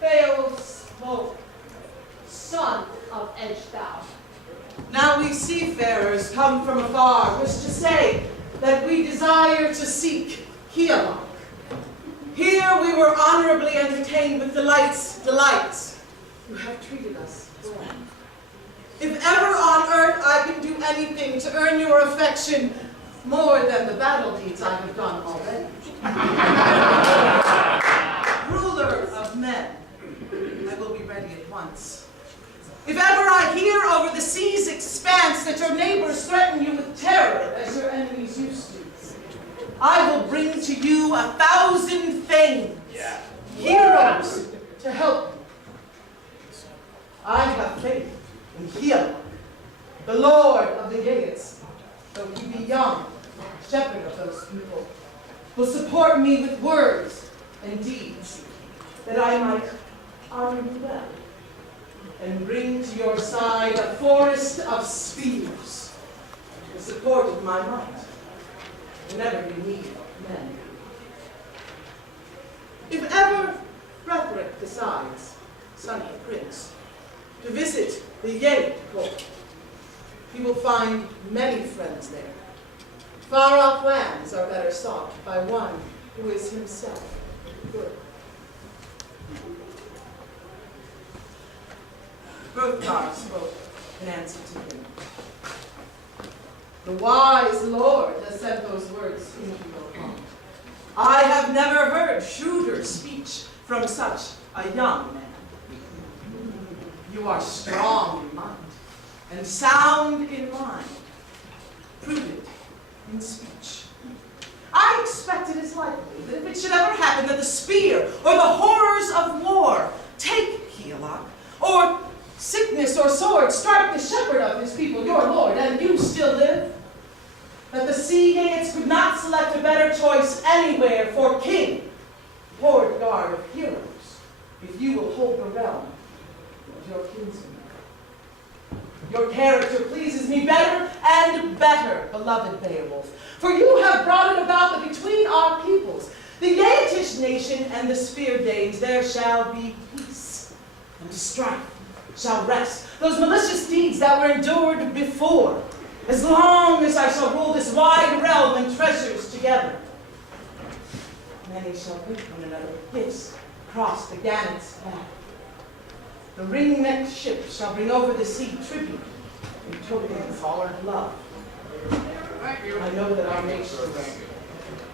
Beowulf spoke, son of Ecgtheow. Now we seafarers come from afar, wish to say that we desire to seek Healok. Here we were honorably entertained with delights. You have treated us well. If ever on earth I can do anything to earn your affection, more than the battle deeds I have done already. Ruler of men, I will be ready at once. If ever I hear over the sea's expanse that your neighbors threaten you with terror as your enemies used to, I will bring to you 1,000 things, heroes to help you. I have faith in Healok, the Lord of the Geats, though he be young, shepherd of those people, will support me with words and deeds, that I might honor you well, and bring to your side a forest of spears, the support of my might, whenever you need men. If ever Bretherick decides, son of prince, to visit the Yate court, he will find many friends there. Far-off lands are better sought by one who is himself good. Hrothgar spoke in answer to him. The wise Lord has sent those words into your heart. I have never heard shrewder speech from such a young man. You are strong in mind, and sound in mind, prudent in speech. I expect it is likely that if it should ever happen that the spear or the horrors of war take Healok, or sickness or sword strike the shepherd of his people, your lord, and you still live, that the sea Geats could not select a better choice anywhere for king, horde guard of heroes, if you will hold the realm of your kinsman. Your character pleases me better and better, beloved Beowulf, for you have brought it about that between our peoples, the Geatish nation and the Spear Danes, there shall be peace, and strife shall rest. Those malicious deeds that were endured before, as long as I shall rule this wide realm and treasures together. Many shall greet one another with gifts across the gannet's path. The ring-necked ship shall bring over the sea tribute in token of love. I know that our nations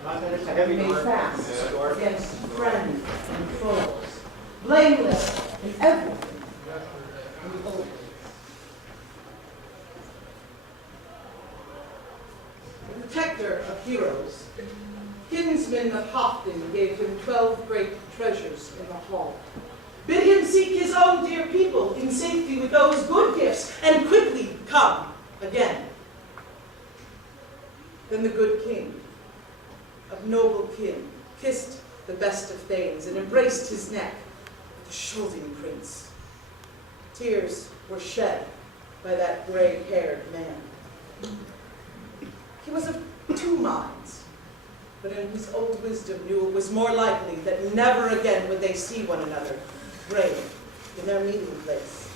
have made fast against friends and foes, blameless in everything. The protector of heroes, kinsman of Hofden, gave him 12 great treasures in the hall. Bid him seek his own dear people in safety with those good gifts, and quickly come again. Then the good king of noble kin kissed the best of thanes and embraced his neck, the Scylding prince. Tears were shed by that gray-haired man. He was of two minds, but in his old wisdom knew it was more likely that never again would they see one another grave in their meeting place.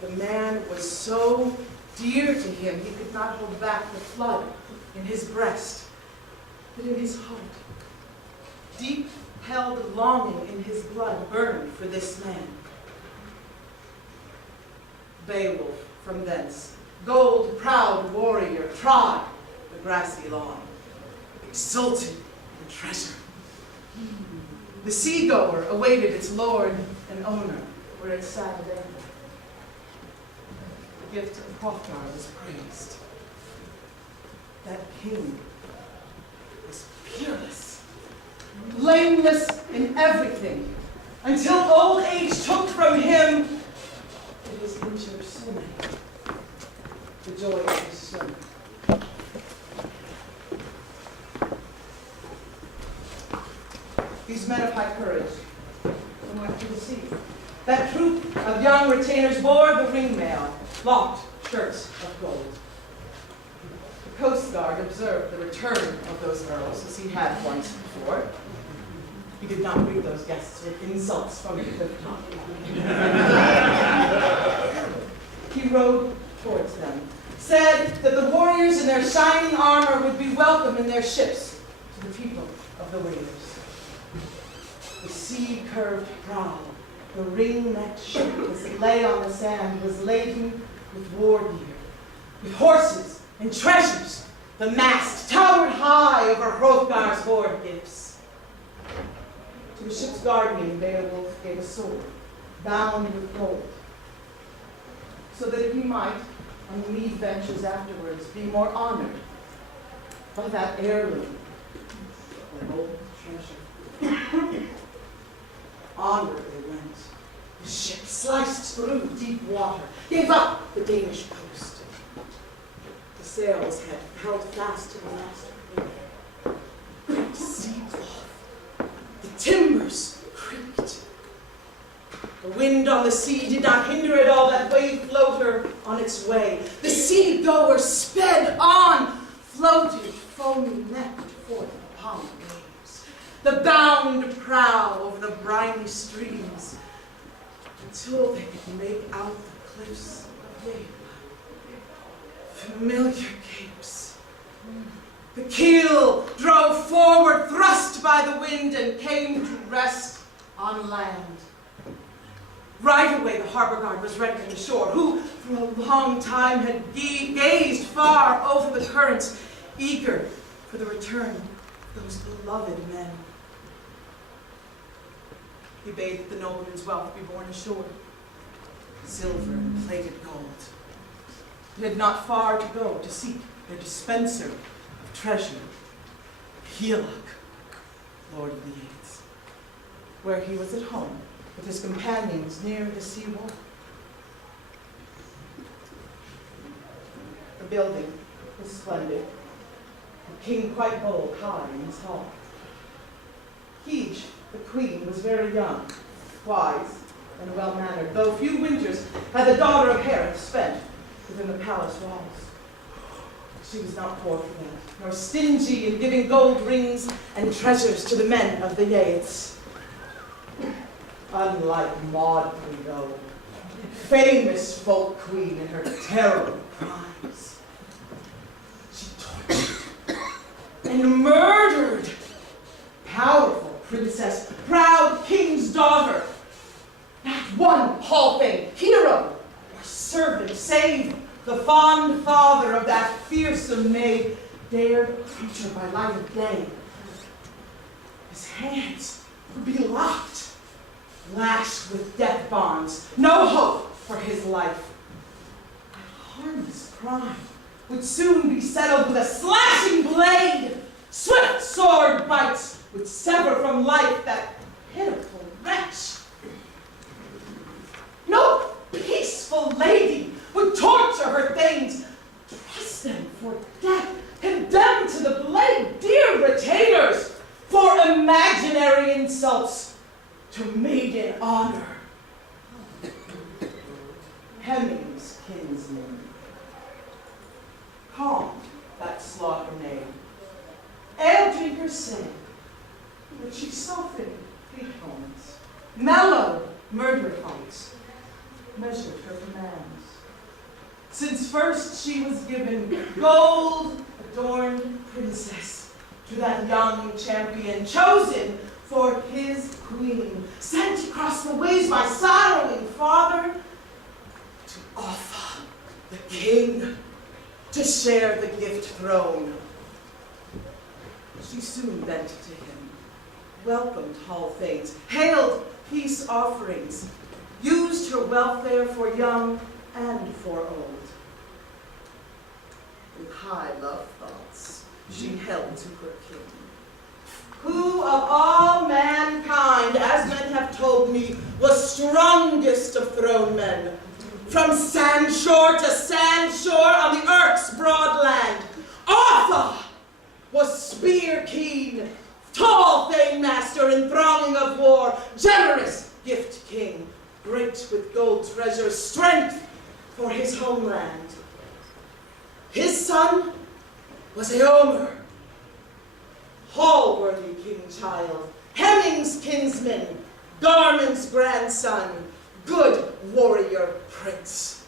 The man was so dear to him, he could not hold back the flood in his breast, but in his heart, deep-held longing in his blood burned for this man. Beowulf from thence, gold-proud warrior, trod the grassy lawn, exulting in treasure. The sea-goer awaited its lord and owner where it sat at anchor. The gift of Hrothgar was praised. That king was peerless, blameless in everything, until old age took from him his intersinning, the joy of his son. These men of high courage went to the sea. That troop of young retainers bore the ring mail, locked shirts of gold. The coast guard observed the return of those earls, as he had once before. He did not greet those guests with insults from the cliff top. He rode towards them, said that the warriors in their shining armor would be welcome in their ships to the people of the waves. The sea-curved prow, the ring-necked ship as it lay on the sand, was laden with war gear, with horses and treasures. The mast towered high over Hrothgar's hoard gifts. To the ship's guardian, Beowulf gave a sword, bound with gold, so that he might, on the mead benches afterwards, be more honored by that heirloom, that old treasure. Onward they went. The ship sliced through deep water, gave up the Danish coast. The sails had held fast to the mast. Great sea cloth. The timbers creaked. The wind on the sea did not hinder at all that wave floater on its way. The sea-goer sped on, floated foamy-necked forth upon the waves. The bound prow over the briny streams, until they could make out the cliffs of Yale. Familiar capes. The keel drove forward, thrust by the wind, and came to rest on land. Right away the harbor guard was ready on the shore, who for a long time had gazed far over the currents, eager for the return of those beloved men. He bade that the nobleman's wealth be borne ashore, silver and plated gold. They had not far to go to seek their dispenser of treasure, Beowulf, Lord of the Yates, where he was at home with his companions near the sea wall. The building was splendid, the king quite bold, high in his hall. Hege, the queen, was very young, wise, and well-mannered, though few winters had the daughter of Herod spent within the palace walls. She was not poor for that, nor stingy in giving gold rings and treasures to the men of the Yates. Unlike Maud, though, famous folk queen in her terrible crimes, she tortured and murdered powerful princess, proud king's daughter. Not one halting hero or servant, save the fond father of that fearsome maid, dared approach her by light of day. His hands would be locked, lashed with death bonds, no hope for his life. A harmless crime would soon be settled with a slashing blade. Swift sword bites would sever from life that pitiful wretch. No peaceful lady would torture her things, trust them for death, condemn to the blade dear retainers for imaginary insults to maiden honor. Hemming's kinsman calmed that slaughter maid. Ale drinkers say, but she softened hate moments, mellowed murder hearts, measured her commands. Since first she was given gold-adorned princess to that young champion, chosen for his queen, sent across the waves by sorrowing father, to Offa, the king, to share the gift throne. She soon bent to him, welcomed all things, hailed peace offerings, used her welfare for young and for old. With high love thoughts, she held to her king, who of all mankind, as men have told me, was strongest of throne men, from sand shore to sand shore on the Irk's broad land. Offa was spear keen, tall thane master in thronging of war, generous gift king, great with gold treasures, strength for his homeland. His son was Eomer, hall-worthy king child, Hemming's kinsman, Garmin's grandson, good warrior prince.